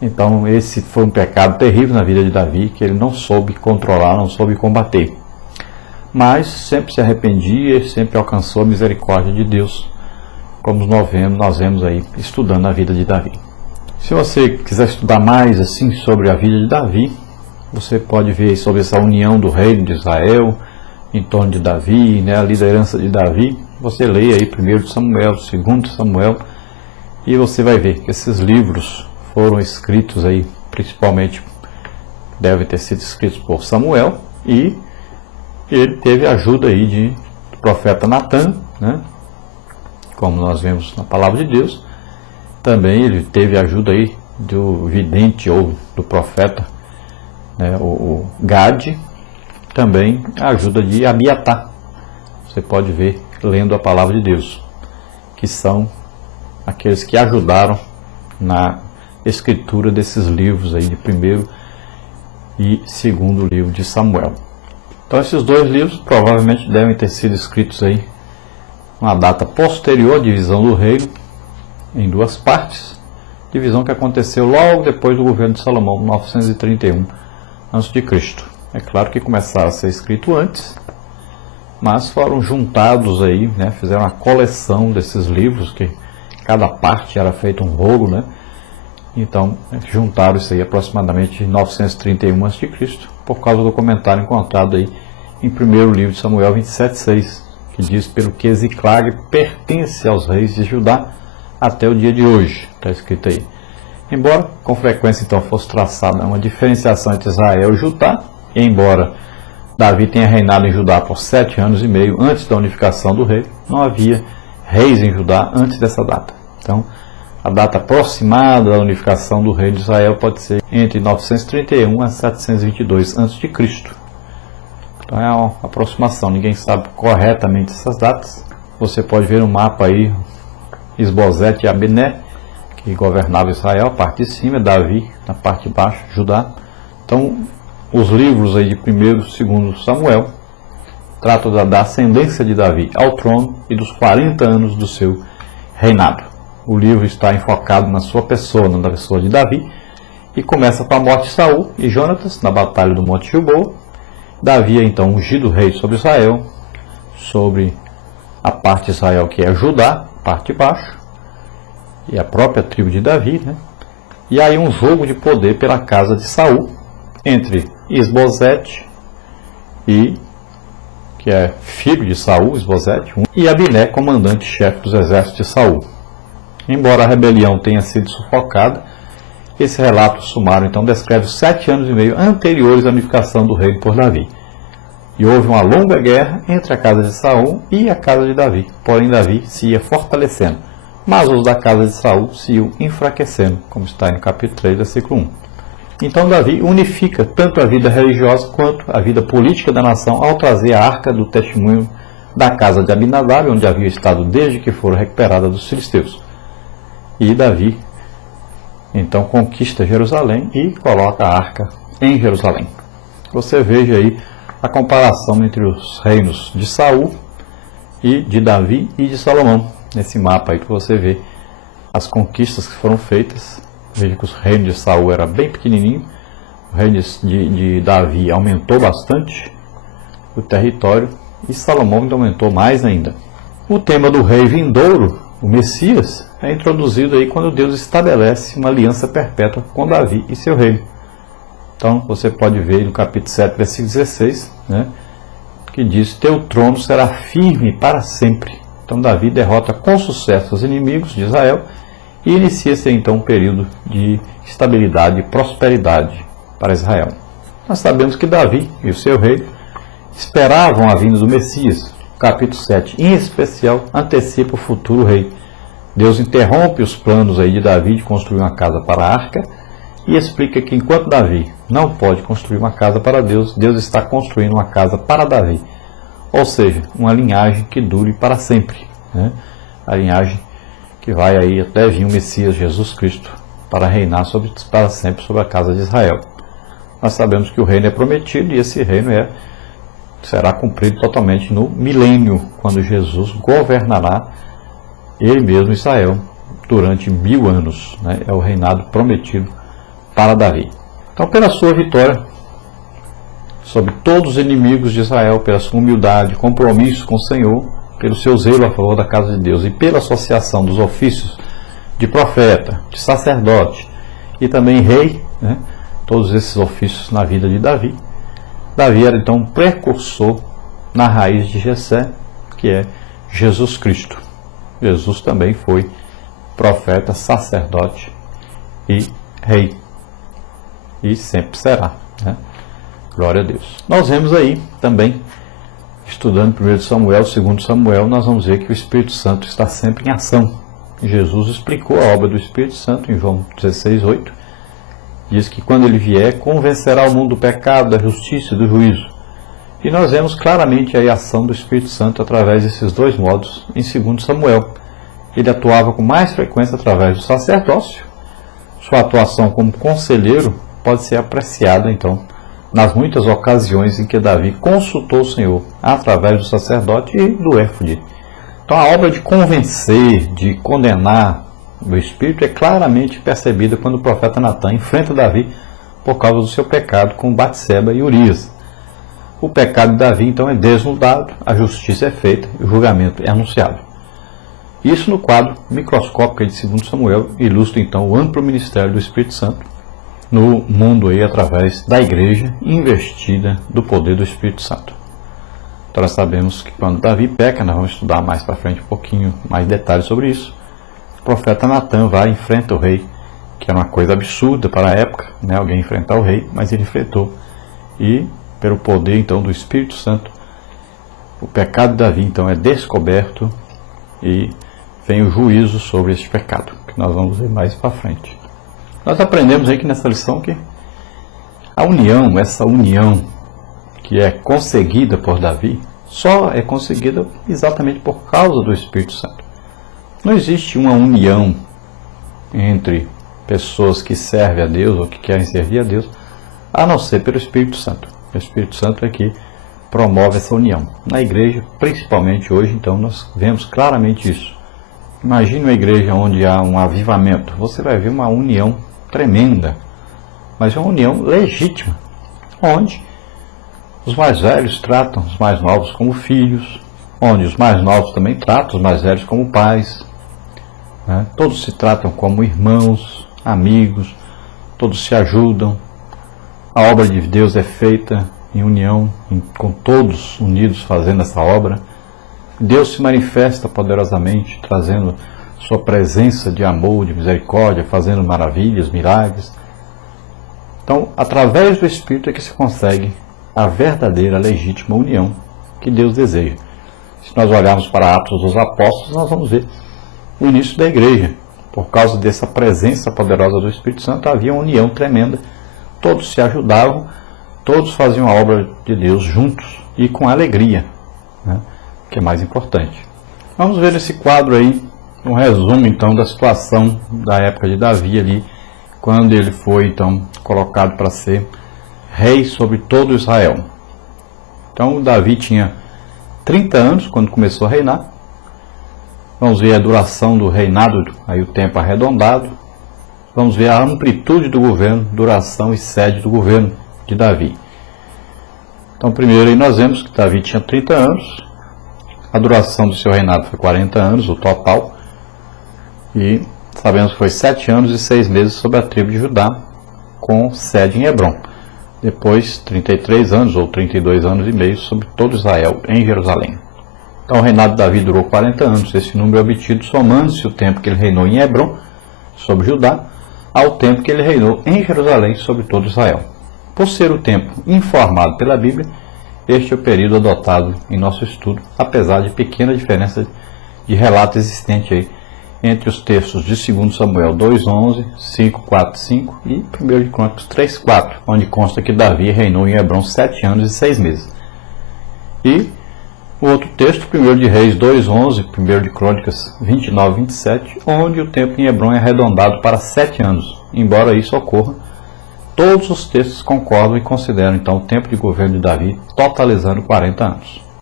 Então esse foi um pecado terrível na vida de Davi, que ele não soube controlar, não soube combater. Mas sempre se arrependia e sempre alcançou a misericórdia de Deus, como nós vemos aí estudando a vida de Davi. Se você quiser estudar mais assim sobre a vida de Davi, você pode ver sobre essa união do reino de Israel em torno de Davi, né, a liderança de Davi. Você lê aí 1 Samuel, 2 Samuel, e você vai ver que esses livros foram escritos aí, principalmente devem ter sido escritos por Samuel, e ele teve a ajuda aí do profeta Natan, né, como nós vemos na palavra de Deus. Também ele teve a ajuda aí do vidente ou do profeta, né, o Gade, também a ajuda de Abiatar. Você pode ver lendo a palavra de Deus, que são aqueles que ajudaram na escritura desses livros aí de 1º e 2º livro de Samuel. Então esses dois livros provavelmente devem ter sido escritos aí uma data posterior à divisão do reino em 2 partes, divisão que aconteceu logo depois do governo de Salomão, 931 a.C. É claro que começaram a ser escrito antes, mas foram juntados aí, né, fizeram uma coleção desses livros, que cada parte era feito um rolo, né? Então juntaram isso aí aproximadamente em 931 a.C., por causa do comentário encontrado aí em 1º livro de Samuel 27:6, que diz: pelo que Ziclag pertence aos reis de Judá até o dia de hoje, está escrito aí. Embora com frequência então fosse traçada uma diferenciação entre Israel e Judá, e embora Davi tenha reinado em Judá por 7 anos e meio antes da unificação do rei, não havia reis em Judá antes dessa data. Então, a data aproximada da unificação do reino de Israel pode ser entre 931 a 722 a.C. Então é uma aproximação, ninguém sabe corretamente essas datas. Você pode ver no mapa aí Isbosete e Abiné, que governava Israel, a parte de cima, Davi, na parte de baixo, Judá. Então, os livros aí de 1º e 2º Samuel tratam da ascendência de Davi ao trono e dos 40 anos do seu reinado. O livro está enfocado na sua pessoa, na pessoa de Davi, e começa com a morte de Saul e Jonatas, na batalha do Monte Gilboa. Davi é então ungido rei sobre Israel, sobre a parte de Israel que é Judá, parte de baixo, e a própria tribo de Davi, né? E aí um jogo de poder pela casa de Saul, entre Isbosete, que é filho de Saul, Isbosete, e Abiné, comandante-chefe dos exércitos de Saul. Embora a rebelião tenha sido sufocada, esse relato sumário então descreve os 7 anos e meio anteriores à unificação do reino por Davi. E houve uma longa guerra entre a casa de Saul e a casa de Davi, porém Davi se ia fortalecendo, mas os da casa de Saul se iam enfraquecendo, como está no capítulo 3, versículo 1. Então Davi unifica tanto a vida religiosa quanto a vida política da nação ao trazer a arca do testemunho da casa de Abinadab, onde havia estado desde que foram recuperada dos filisteus. E Davi então conquista Jerusalém e coloca a arca em Jerusalém. Você veja aí a comparação entre os reinos de Saul e de Davi e de Salomão. Nesse mapa aí que você vê as conquistas que foram feitas. Veja que os reinos de Saul era bem pequenininho, o reino de Davi aumentou bastante o território e Salomão ainda aumentou mais ainda. O tema do rei vindouro, o Messias, é introduzido aí quando Deus estabelece uma aliança perpétua com Davi e seu reino. Então você pode ver no capítulo 7, versículo 16, né, que diz: teu trono será firme para sempre. Então Davi derrota com sucesso os inimigos de Israel e inicia-se então um período de estabilidade e prosperidade para Israel. Nós sabemos que Davi e o seu rei esperavam a vinda do Messias. O capítulo 7, em especial, antecipa o futuro rei. Deus interrompe os planos aí de Davi de construir uma casa para a arca e explica que enquanto Davi não pode construir uma casa para Deus, Deus está construindo uma casa para Davi. Ou seja, uma linhagem que dure para sempre, né? A linhagem que vai aí até vir o Messias Jesus Cristo para reinar para sempre sobre a casa de Israel. Nós sabemos que o reino é prometido e esse reino será cumprido totalmente no milênio, quando Jesus governará ele mesmo Israel durante 1000 anos, né? É o reinado prometido para Davi. Então, pela sua vitória sobre todos os inimigos de Israel, pela sua humildade, compromisso com o Senhor, pelo seu zelo a favor da casa de Deus e pela associação dos ofícios de profeta, de sacerdote e também rei, né, todos esses ofícios na vida de Davi. Davi era então um precursor na raiz de Jessé, que é Jesus Cristo. Jesus também foi profeta, sacerdote e rei. E sempre será, né? Glória a Deus. Nós vemos aí também, estudando 1 Samuel, 2 Samuel, nós vamos ver que o Espírito Santo está sempre em ação. Jesus explicou a obra do Espírito Santo em João 16:8. Diz que quando ele vier, convencerá o mundo do pecado, da justiça e do juízo. E nós vemos claramente a ação do Espírito Santo através desses dois modos em 2 Samuel. Ele atuava com mais frequência através do sacerdócio. Sua atuação como conselheiro pode ser apreciada, então, nas muitas ocasiões em que Davi consultou o Senhor através do sacerdote e do éfode. Então, a obra de convencer, de condenar o Espírito é claramente percebida quando o profeta Natan enfrenta Davi por causa do seu pecado com Batseba e Urias. O pecado de Davi, então, é desnudado, a justiça é feita e o julgamento é anunciado. Isso no quadro microscópico de 2 Samuel ilustra, então, o amplo ministério do Espírito Santo no mundo aí, através da igreja investida do poder do Espírito Santo. Então, nós sabemos que quando Davi peca, nós vamos estudar mais para frente um pouquinho mais detalhes sobre isso. O profeta Natan vai e enfrenta o rei, que era uma coisa absurda para a época, né? Alguém enfrentar o rei, mas ele enfrentou. E, pelo poder então do Espírito Santo, o pecado de Davi então é descoberto e vem o juízo sobre este pecado, que nós vamos ver mais para frente. Nós aprendemos aí que nessa lição que a união, essa união que é conseguida por Davi, só é conseguida exatamente por causa do Espírito Santo. Não existe uma união entre pessoas que servem a Deus ou que querem servir a Deus, a não ser pelo Espírito Santo. O Espírito Santo é que promove essa união. Na igreja, principalmente hoje, então, nós vemos claramente isso. Imagine uma igreja onde há um avivamento. Você vai ver uma união tremenda, mas é uma união legítima, onde os mais velhos tratam os mais novos como filhos, onde os mais novos também tratam os mais velhos como pais, né? Todos se tratam como irmãos, amigos, todos se ajudam. A obra de Deus é feita em união, com todos unidos fazendo essa obra. Deus se manifesta poderosamente, trazendo sua presença de amor, de misericórdia, fazendo maravilhas, milagres. Então, através do Espírito é que se consegue a verdadeira, legítima união que Deus deseja. Se nós olharmos para Atos dos Apóstolos, nós vamos ver o início da igreja. Por causa dessa presença poderosa do Espírito Santo, havia uma união tremenda. Todos se ajudavam, todos faziam a obra de Deus juntos e com alegria, né? Que é mais importante. Vamos ver nesse quadro aí um resumo então da situação da época de Davi ali, quando ele foi então colocado para ser rei sobre todo Israel. Então Davi tinha 30 anos quando começou a reinar. Vamos ver a duração do reinado, aí o tempo arredondado. Vamos ver a amplitude do governo, duração e sede do governo de Davi. Então, primeiro aí nós vemos que Davi tinha 30 anos, a duração do seu reinado foi 40 anos, o total, e sabemos que foi 7 anos e 6 meses sobre a tribo de Judá, com sede em Hebrom. Depois, 33 anos ou 32 anos e meio sobre todo Israel, em Jerusalém. Então, o reinado de Davi durou 40 anos. Esse número é obtido somando-se o tempo que ele reinou em Hebrom, sobre Judá, ao tempo que ele reinou em Jerusalém, sobre todo Israel. Por ser o tempo informado pela Bíblia, este é o período adotado em nosso estudo, apesar de pequena diferença de relato existente aí entre os textos de 2 Samuel 2:11, 5:4-5 e 1 de Crônicas 3:4, onde consta que Davi reinou em Hebrom 7 anos e 6 meses. E o outro texto, 1 de Reis 2:11, 1 de Crônicas 29:27, onde o tempo em Hebrom é arredondado para 7 anos. Embora isso ocorra, todos os textos concordam e consideram então o tempo de governo de Davi totalizando 40 anos.